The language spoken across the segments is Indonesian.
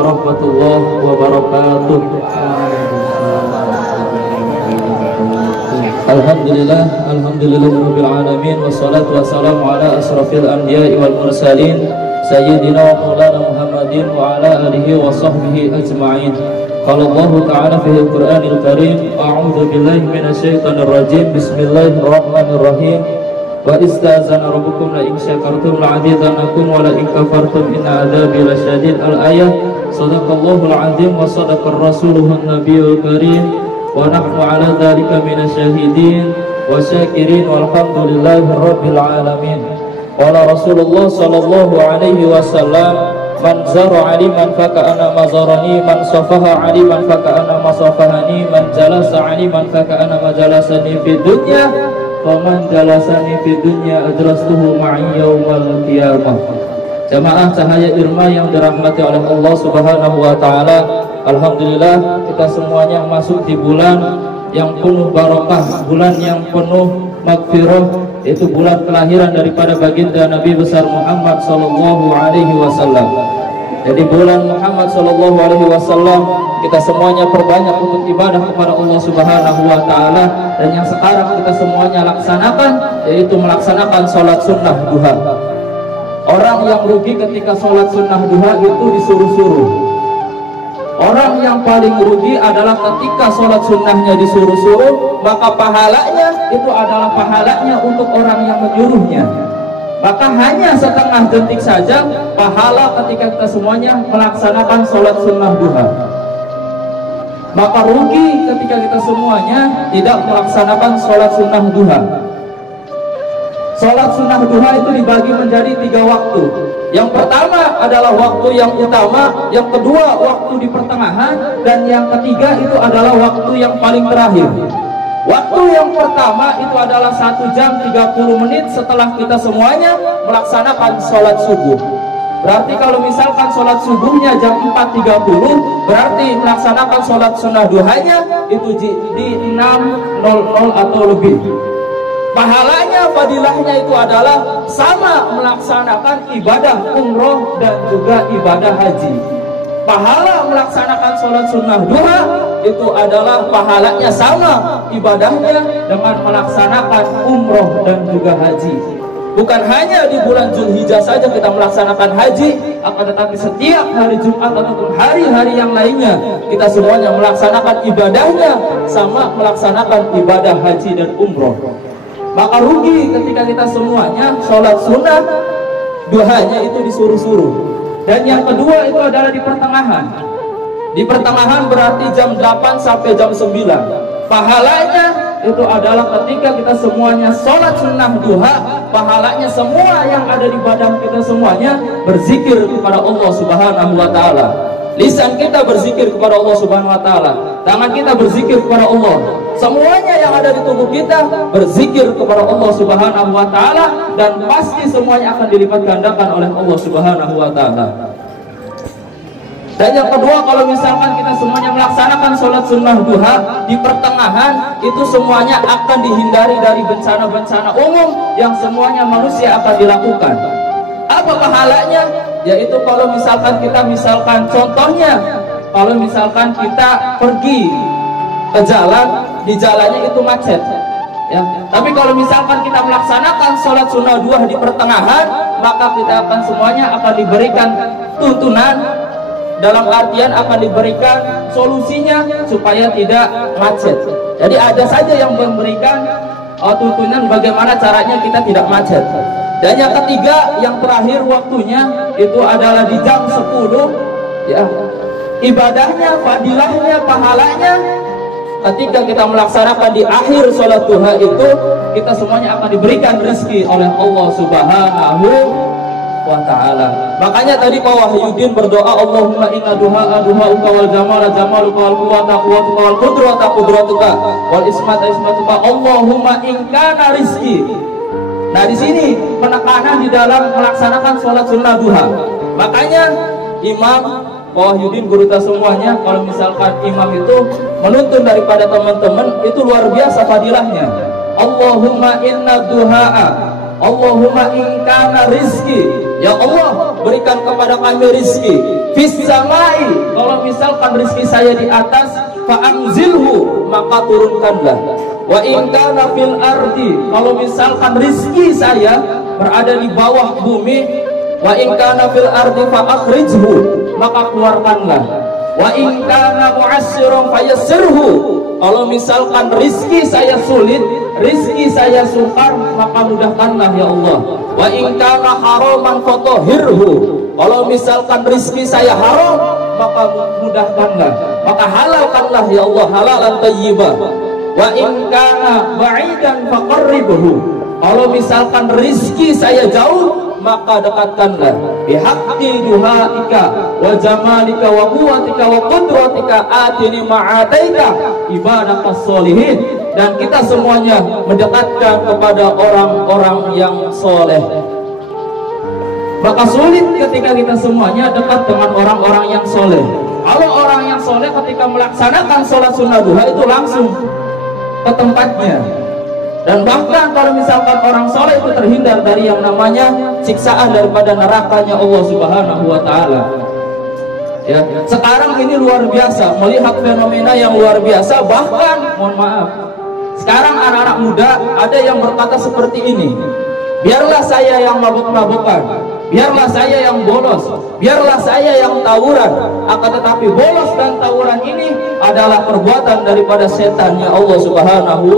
warahmatullahi wabarakatuh. Alhamdulillahirabbil alamin wassalatu wassalamu ala asrofil anbiya'i wal mursalin sayyidina wa maulana Muhammadin wa ala alihi wa sahbihi ajma'in. Qala Allah ta'ala fil Qur'anil Karim, a'udzu billahi minasyaitonir rajim. Bismillahirrahmanirrahim. Wa istazana rabbukum la in syakartum la'azidannakum wa la in kafartum inna 'adzabi lasyadid. Al-ayah. Shadaqallahul 'azim wa shadaqar rasuluhun nabiyul karim. Wa nahnu 'ala dzalika minasyahidin wa syakirin walhamdulillahi rabbil alamin. Qala Rasulullah sallallahu alaihi wasallam, man zara 'aliman faka'anna mazarani, man safaha 'aliman faka'anna masafahani, man jalasa 'aliman faka'anna majalasani fid dunya, wa man jalasani fid dunya ajlastuhu ma'i yaumal qiyamah. Jamaah cahaya Irma yang dirahmati oleh Allah Subhanahu wa taala, alhamdulillah kita semuanya masuk di bulan yang penuh barokah, bulan yang penuh magfirah, yaitu bulan kelahiran daripada baginda Nabi besar Muhammad sallallahu alaihi wasallam. Jadi bulan Muhammad sallallahu alaihi wasallam kita semuanya perbanyak untuk ibadah kepada Allah Subhanahu wa taala, dan yang sekarang kita semuanya laksanakan yaitu melaksanakan sholat sunnah duha. Orang yang rugi ketika sholat sunnah duha itu disuruh-suruh. Orang yang paling rugi adalah ketika sholat sunnahnya disuruh-suruh, maka pahalanya itu adalah pahalanya untuk orang yang menyuruhnya. Maka hanya setengah detik saja pahala ketika kita semuanya melaksanakan sholat sunnah duha. Maka rugi ketika kita semuanya tidak melaksanakan sholat sunnah duha. Sholat sunnah duha itu dibagi menjadi 3 waktu. Yang pertama adalah waktu yang utama, yang kedua waktu di pertengahan, dan yang ketiga itu adalah waktu yang paling terakhir. Waktu yang pertama itu adalah 1 jam 30 menit setelah kita semuanya melaksanakan sholat subuh. Berarti kalau misalkan sholat subuhnya jam 4.30, berarti melaksanakan sholat sunnah duhanya itu di 6.00 atau lebih. Pahalanya, fadilahnya itu adalah sama melaksanakan ibadah umroh dan juga ibadah haji. Pahala melaksanakan sholat sunnah duha itu adalah pahalanya sama ibadahnya dengan melaksanakan umroh dan juga haji. Bukan hanya di bulan Zulhijjah saja kita melaksanakan haji, akan tetapi setiap hari Jumat ataupun hari-hari yang lainnya kita semuanya melaksanakan ibadahnya sama melaksanakan ibadah haji dan umroh. Maka rugi ketika kita semuanya sholat sunnah duhanya itu disuruh-suruh. Dan yang kedua itu adalah di pertengahan. Di pertengahan berarti jam 8 sampai jam 9. Pahalanya itu adalah ketika kita semuanya sholat sunnah duha, pahalanya semua yang ada di badan kita semuanya berzikir kepada Allah Subhanahu wa taala. Lisan kita berzikir kepada Allah Subhanahu wa taala, tangan kita berzikir kepada Allah. Semuanya yang ada di tubuh kita berzikir kepada Allah Subhanahu wa taala, dan pasti semuanya akan dilipat gandakan oleh Allah Subhanahu wa taala. Dan yang kedua, kalau misalkan kita semuanya melaksanakan sholat sunnah duha di pertengahan, itu semuanya akan dihindari dari bencana-bencana umum yang semuanya manusia akan dilakukan. Apa pahalanya? Yaitu kalau misalkan kita contohnya, kalau misalkan kita pergi ke jalan, di jalannya itu macet ya. Tapi kalau misalkan kita melaksanakan sholat sunnah duha di pertengahan, maka kita akan semuanya akan diberikan tuntunan, dalam artian akan diberikan solusinya supaya tidak macet. Jadi ada saja yang memberikan tuntunan bagaimana caranya kita tidak macet. Dan yang ketiga, yang terakhir waktunya itu adalah di jam 10 ya. Ibadahnya, fadilahnya, pahalanya ketika kita melaksanakan di akhir sholat duha itu, kita semuanya akan diberikan rezeki oleh Allah Subhanahu wa ta'ala. Makanya tadi Pak Wahyudin berdoa, Allahumma inna duha'uka wal jamala jamaluka wal quwwata quwwatuka wal qudrata qudratuka wal ismata ismatuka Allahumma inkana rizki. Nah di sini penekanan di dalam melaksanakan sholat sunnah duha. Makanya Imam Pak Wahyudin, guru kita semuanya, kalau misalkan imam itu menuntun daripada teman-teman, itu luar biasa fadilahnya. Allahumma inna duha'a, Allahumma inkana rizki, ya Allah berikan kepada kami rizki fis samai, misalkan rezeki saya di atas, fa'anzilhu, maka turunkanlah. Wa in kana fil ardi, kalau misalkan rezeki saya berada di bawah bumi, wa in kana fil ardi fa'akhrijhu, maka keluarkanlah. Wa in kana mu'assiran fayassirhu, kalau misalkan rizki saya sulit, rizki saya sukar, maka mudahkanlah ya Allah. Wa in kana haraman fatahhirhu, kalau misalkan rizki saya haram, maka mudahkanlah, maka halalkanlah ya Allah, halalan thayyibah. Wa in kana ba'idan faqarribhu, kalau misalkan rizki saya jauh, maka dekatkanlah. Bihaqqi duhaika wa jamalika wa quwwatika wa qudratika atini ma'ataika ibadakas sholihin. Dan kita semuanya mendekatkan kepada orang-orang yang soleh. Maka sulit ketika kita semuanya dekat dengan orang-orang yang soleh. Kalau orang yang soleh ketika melaksanakan sholat sunnah duha itu langsung ke tempatnya. Dan bahkan kalau misalkan orang soleh itu terhindar dari yang namanya siksaan daripada nerakanya Allah Subhanahu wa Ta'ala. Ya, sekarang ini luar biasa, melihat fenomena yang luar biasa. Bahkan, mohon maaf, sekarang anak-anak muda ada yang berkata seperti ini: biarlah saya yang mabuk-mabukan, biarlah saya yang bolos, biarlah saya yang tawuran. Akan tetapi bolos dan tawuran ini adalah perbuatan daripada setannya Allah Subhanahu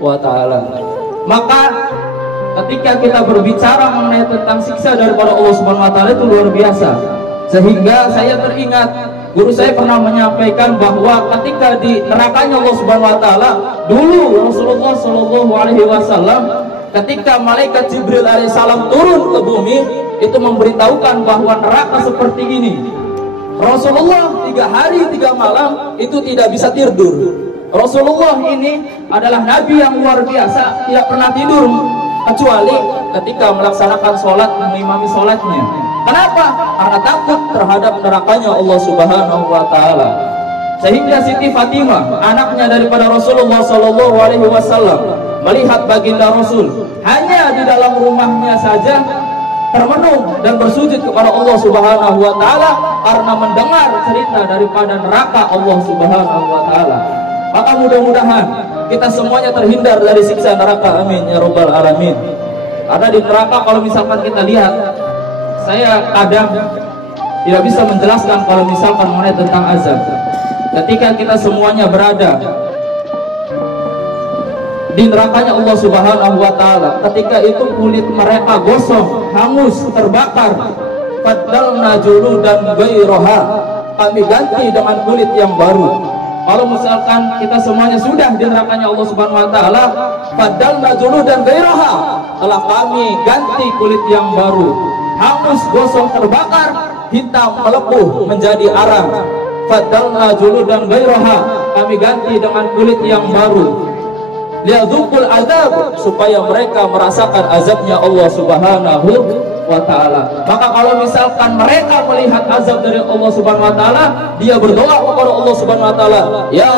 wa Ta'ala. Maka ketika kita berbicara mengenai tentang siksa daripada Allah Subhanahu wa Ta'ala itu luar biasa. Sehingga saya teringat guru saya pernah menyampaikan bahwa ketika di nerakanya Allah Subhanahu wa Ta'ala, dulu Rasulullah Shallallahu alaihi wasallam ketika malaikat Jibril alaihissalam turun ke bumi, itu memberitahukan bahwa neraka seperti ini. Rasulullah 3 hari 3 malam itu tidak bisa tidur. Rasulullah ini adalah nabi yang luar biasa, tidak pernah tidur kecuali ketika melaksanakan sholat, mengimami sholatnya. Kenapa? Karena takut terhadap nerakanya Allah Subhanahu wa Ta'ala. Sehingga Siti Fatimah, anaknya daripada Rasulullah Shallallahu alaihi wasallam, melihat baginda Rasul hanya di dalam rumahnya saja termenung dan bersujud kepada Allah Subhanahu wa Ta'ala karena mendengar cerita daripada neraka Allah Subhanahu wa Ta'ala. Maka mudah-mudahan kita semuanya terhindar dari siksa neraka, amin ya rabbal alamin. Karena di neraka kalau misalkan kita lihat, saya kadang tidak bisa menjelaskan kalau misalkan mengenai tentang azab. Ketika kita semuanya berada di nerakanya Allah Subhanahu wa Ta'ala, ketika itu kulit mereka gosong, hangus, terbakar. Faddalna juludan ghairaha, kami ganti dengan kulit yang baru. Kalau misalkan kita semuanya sudah di nerakanya Allah Subhanahu wa Ta'ala, faddalna juludan ghairaha, telah kami ganti kulit yang baru. Hangus, gosong, terbakar, hitam, melepuh menjadi arang. Faddalna juludan ghairaha, kami ganti dengan kulit yang baru. Liyadzuqul azab, supaya mereka merasakan azabnya Allah Subhanahu wa Ta'ala. Maka kalau misalkan mereka melihat azab dari Allah Subhanahu wa Ta'ala, dia berdoa kepada Allah Subhanahu wa Ta'ala, ya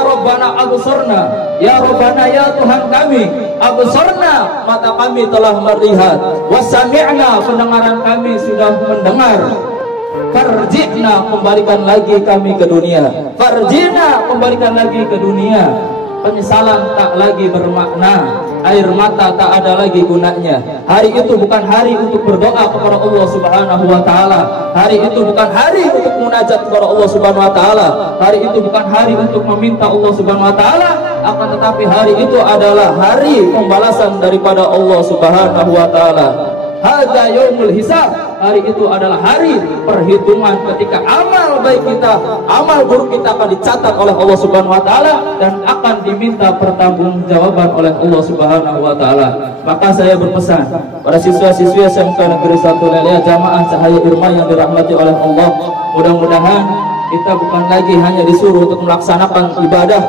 Rabbana absurna, ya Rabbana, ya Tuhan kami, absurna, mata kami telah melihat, wasami'na, pendengaran kami sudah mendengar, farji'na, kembalikan lagi kami ke dunia, farji'na, kembalikan lagi ke dunia. Penyesalan tak lagi bermakna, air mata tak ada lagi gunanya. Hari itu bukan hari untuk berdoa kepada Allah Subhanahu wa Ta'ala. Hari itu bukan hari untuk munajat kepada Allah Subhanahu wa Ta'ala. Hari itu bukan hari untuk meminta Allah Subhanahu wa Ta'ala. Akan tetapi hari itu adalah hari pembalasan daripada Allah Subhanahu wa Ta'ala. Hadza yaumul hisab, hari itu adalah hari perhitungan ketika amal baik kita, amal buruk kita akan dicatat oleh Allah Subhanahu wa Ta'ala dan akan diminta pertanggungjawaban oleh Allah Subhanahu wa Ta'ala. Maka saya berpesan pada siswa-siswi SMK Negeri 1 Lelea Jamaah Cahaya Irma yang dirahmati oleh Allah, mudah-mudahan kita bukan lagi hanya disuruh untuk melaksanakan ibadah,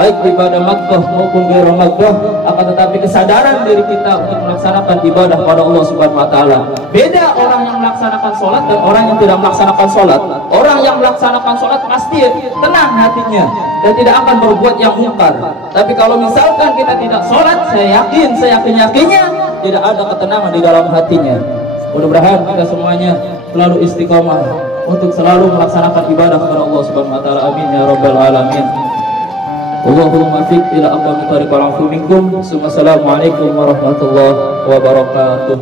baik ibadah makkah maupun ghairu makkah, akan tetapi kesadaran diri kita untuk melaksanakan ibadah pada Allah Subhanahu wa Ta'ala. Beda orang yang melaksanakan sholat dan orang yang tidak melaksanakan sholat. Orang yang melaksanakan sholat pasti tenang hatinya dan tidak akan berbuat yang mungkar. Tapi kalau misalkan kita tidak sholat, saya yakin-yakinnya tidak ada ketenangan di dalam hatinya. Mudah-mudahan kita semuanya selalu istiqomah untuk selalu melaksanakan ibadah kepada Allah Subhanahu wa taala. Amin ya rabbal alamin. Allahumma fiq ila aqwamit thariq wal afu minkum. Assalamualaikum warahmatullahi wabarakatuh.